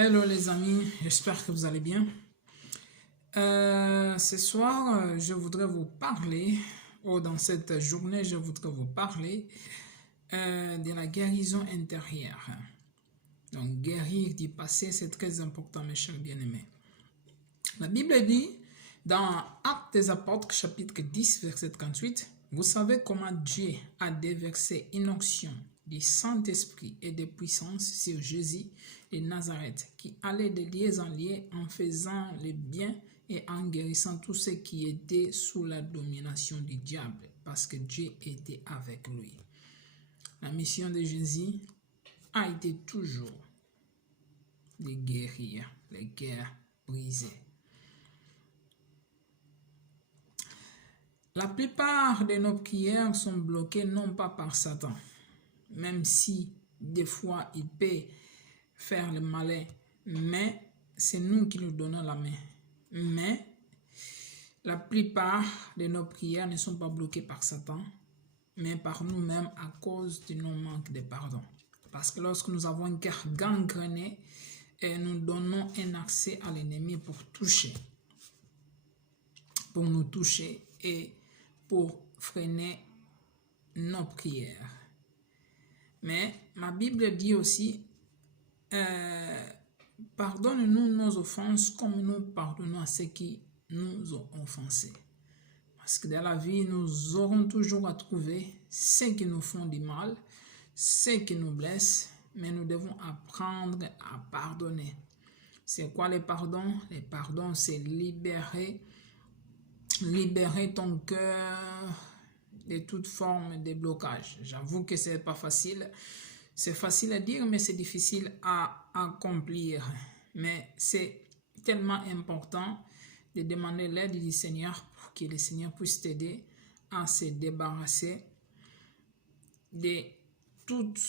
Hello les amis, j'espère que vous allez bien. Ce soir, je voudrais vous parler, ou dans cette journée, je voudrais vous parler de la guérison intérieure. Donc, guérir du passé, c'est très important, mes chers bien-aimés. La Bible dit, dans Actes des Apôtres, chapitre 10, verset 38, « Vous savez comment Dieu a déversé une onction du Saint-Esprit et de puissance sur Jésus de Nazareth, qui allait de lieu en lieu en faisant le bien et en guérissant tous ceux qui étaient sous la domination du diable, parce que Dieu était avec lui. » La mission de Jésus a été toujours de guérir les guerres brisées. La plupart de nos prières sont bloquées non pas par Satan, même si des fois il peut faire le malin, mais c'est nous qui nous donnons la main. Mais la plupart de nos prières ne sont pas bloquées par Satan, mais par nous-mêmes à cause de nos manques de pardon. Parce que lorsque nous avons un cœur gangréné, nous donnons un accès à l'ennemi pour nous toucher et pour freiner nos prières. Mais ma Bible dit aussi, pardonne-nous nos offenses comme nous pardonnons à ceux qui nous ont offensés. Parce que dans la vie, nous aurons toujours à trouver ceux qui nous font du mal, ceux qui nous blessent, mais nous devons apprendre à pardonner. C'est quoi le pardon? Le pardon, c'est libérer ton cœur de toute forme de blocage. J'avoue que c'est pas facile. C'est facile à dire, mais c'est difficile à accomplir. Mais c'est tellement important de demander l'aide du Seigneur pour que le Seigneur puisse t'aider à se débarrasser de toute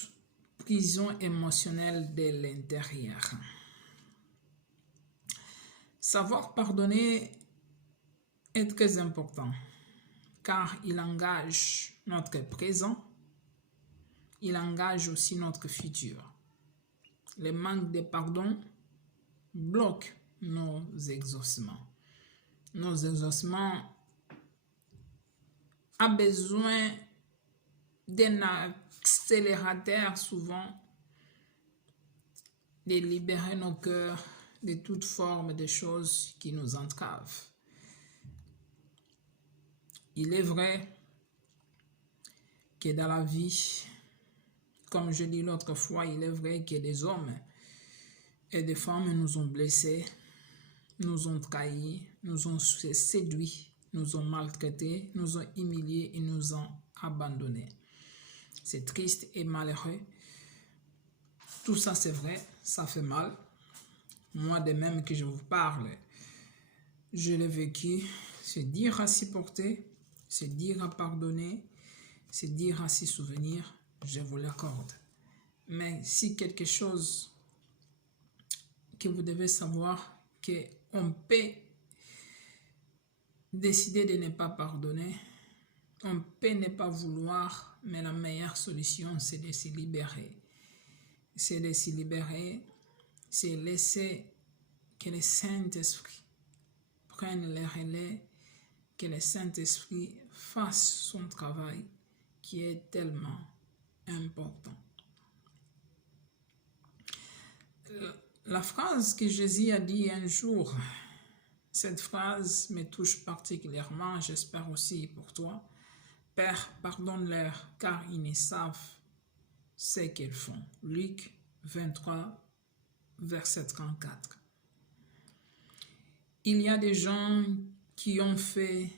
prison émotionnelle de l'intérieur. Savoir pardonner est très important car il engage notre présent, il engage aussi notre futur. Le manque de pardon bloque nos exaucements. Nos exaucements ont besoin d'un accélérateur souvent de libérer nos cœurs de toute forme de choses qui nous entravent. Il est vrai que dans la vie, comme je dis l'autre fois, il est vrai que des hommes et des femmes nous ont blessés, nous ont trahis, nous ont séduits, nous ont maltraités, nous ont humiliés et nous ont abandonnés. C'est triste et malheureux. Tout ça c'est vrai, ça fait mal. Moi de même que je vous parle, je l'ai vécu. C'est dur à supporter, c'est dur à pardonner, c'est dur à s'y souvenir, je vous l'accorde. Mais si quelque chose que vous devez savoir, qu'on peut décider de ne pas pardonner, on peut ne pas vouloir, mais la meilleure solution, c'est de se libérer. C'est de se libérer, c'est laisser que le Saint-Esprit prenne le relais, que le Saint-Esprit fasse son travail qui est tellement important. La phrase que Jésus a dit un jour, cette phrase me touche particulièrement, j'espère aussi pour toi. « Père, pardonne-leur, car ils ne savent ce qu'ils font. » Luc 23, verset 34. Il y a des gens qui ont fait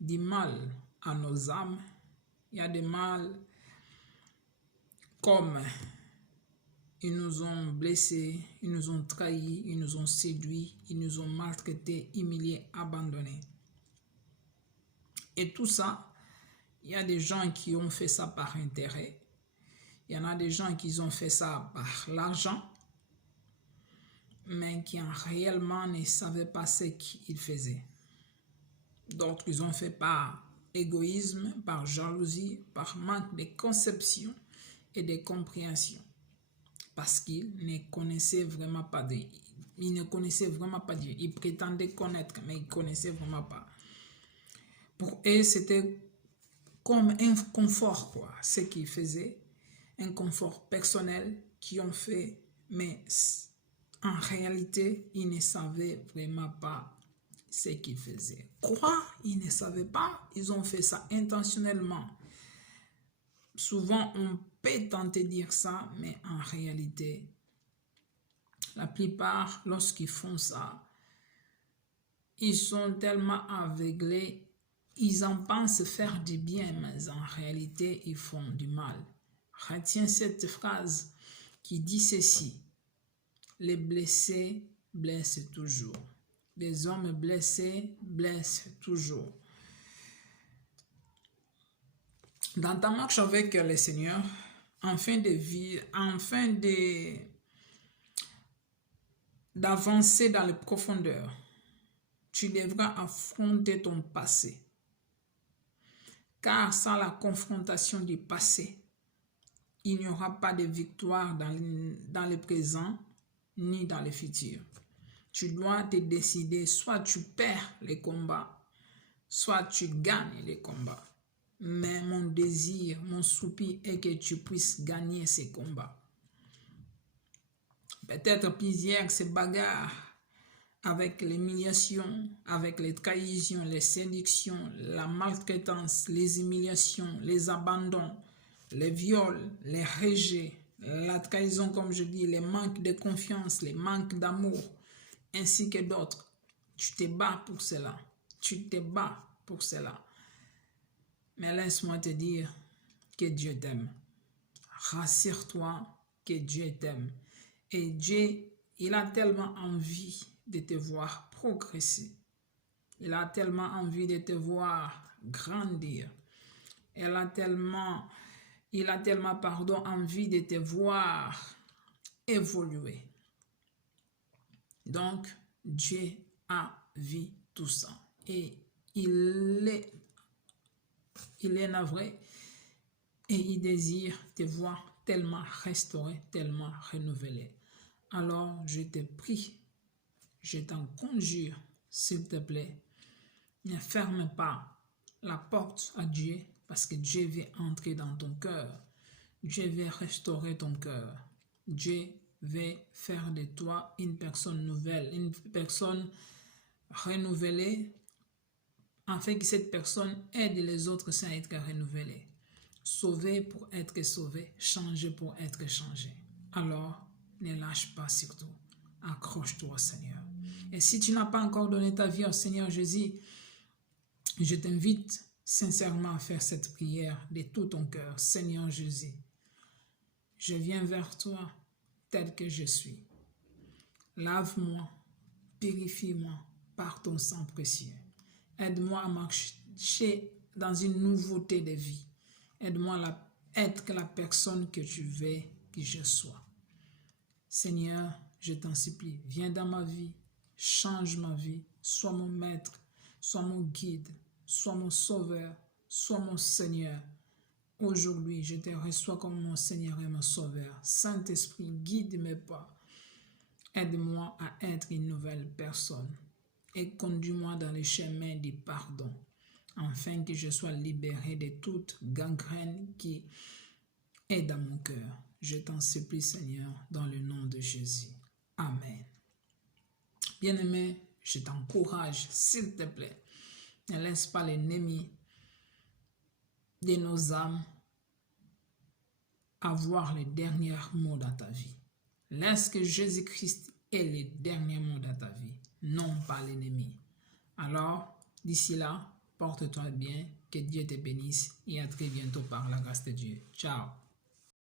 du mal à nos âmes. Il y a des mal comme ils nous ont blessés, ils nous ont trahis, ils nous ont séduits, ils nous ont maltraités, humiliés, abandonnés. Et tout ça, il y a des gens qui ont fait ça par intérêt. Il y en a des gens qui ont fait ça par l'argent, mais qui réellement ne savaient pas ce qu'ils faisaient. D'autres, ils ont fait par égoïsme, par jalousie, par manque de conception et de compréhension. parce qu'il ne connaissait vraiment pas Dieu. Il ne connaissait vraiment pas Dieu. Il prétendait connaître, mais il ne connaissait vraiment pas. Pour eux, c'était comme un confort, quoi, ce qu'ils faisaient. Un confort personnel qu'ils ont fait, mais en réalité, ils ne savaient vraiment pas ce qu'ils faisaient. Quoi? Ils ne savaient pas? Ils ont fait ça intentionnellement. Souvent, on peut tenter de dire ça, mais en réalité, la plupart, lorsqu'ils font ça, ils sont tellement aveuglés, ils en pensent faire du bien, mais en réalité, ils font du mal. Retiens cette phrase qui dit ceci: les blessés blessent toujours. Les hommes blessés blessent toujours. Dans ta marche avec le Seigneur, afin d'avancer dans les profondeurs, tu devras affronter ton passé. Car sans la confrontation du passé, il n'y aura pas de victoire dans le présent ni dans le futur. Tu dois te décider, soit tu perds les combats, soit tu gagnes les combats. Mais mon désir, mon soupir est que tu puisses gagner ces combats. Peut-être plusieurs se bagarrent avec l'humiliation, avec les trahisons, les séductions, la maltraitance, les humiliations, les abandons, les viols, les rejets, la trahison, comme je dis, les manques de confiance, les manques d'amour, ainsi que d'autres. Tu te bats pour cela. Tu te bats pour cela. Mais laisse-moi te dire que Dieu t'aime. Rassure-toi que Dieu t'aime. Et Dieu, il a tellement envie de te voir progresser. Il a tellement envie de te voir grandir. Il a tellement, envie de te voir évoluer. Donc, Dieu a vu tout ça. Et il est navré et il désire te voir tellement restauré, tellement renouvelé. Alors, je te prie, je t'en conjure, s'il te plaît, ne ferme pas la porte à Dieu, parce que Dieu veut entrer dans ton cœur. Dieu veut restaurer ton cœur. Dieu veut faire de toi une personne nouvelle, une personne renouvelée, afin que cette personne aide les autres à être renouvelés. Sauvé pour être sauvé, changé pour être changé. Alors, ne lâche pas surtout. Accroche-toi au Seigneur. Et si tu n'as pas encore donné ta vie au Seigneur Jésus, je t'invite sincèrement à faire cette prière de tout ton cœur. Seigneur Jésus, je viens vers toi tel que je suis. Lave-moi, purifie-moi par ton sang précieux. Aide-moi à marcher dans une nouveauté de vie. Aide-moi à être la personne que tu veux que je sois. Seigneur, je t'en supplie, viens dans ma vie, change ma vie, sois mon maître, sois mon guide, sois mon sauveur, sois mon Seigneur. Aujourd'hui, je te reçois comme mon Seigneur et mon Sauveur. Saint-Esprit, guide mes pas. Aide-moi à être une nouvelle personne et conduis-moi dans les chemins du pardon, afin que je sois libéré de toute gangrène qui est dans mon cœur. Je t'en supplie, Seigneur, dans le nom de Jésus. Amen. Bien-aimé, je t'encourage, s'il te plaît, ne laisse pas l'ennemi de nos âmes avoir les derniers mots dans ta vie. Laisse que Jésus-Christ ait les derniers mots dans ta vie, non pas l'ennemi. Alors, d'ici là, porte-toi bien, que Dieu te bénisse et à très bientôt par la grâce de Dieu. Ciao.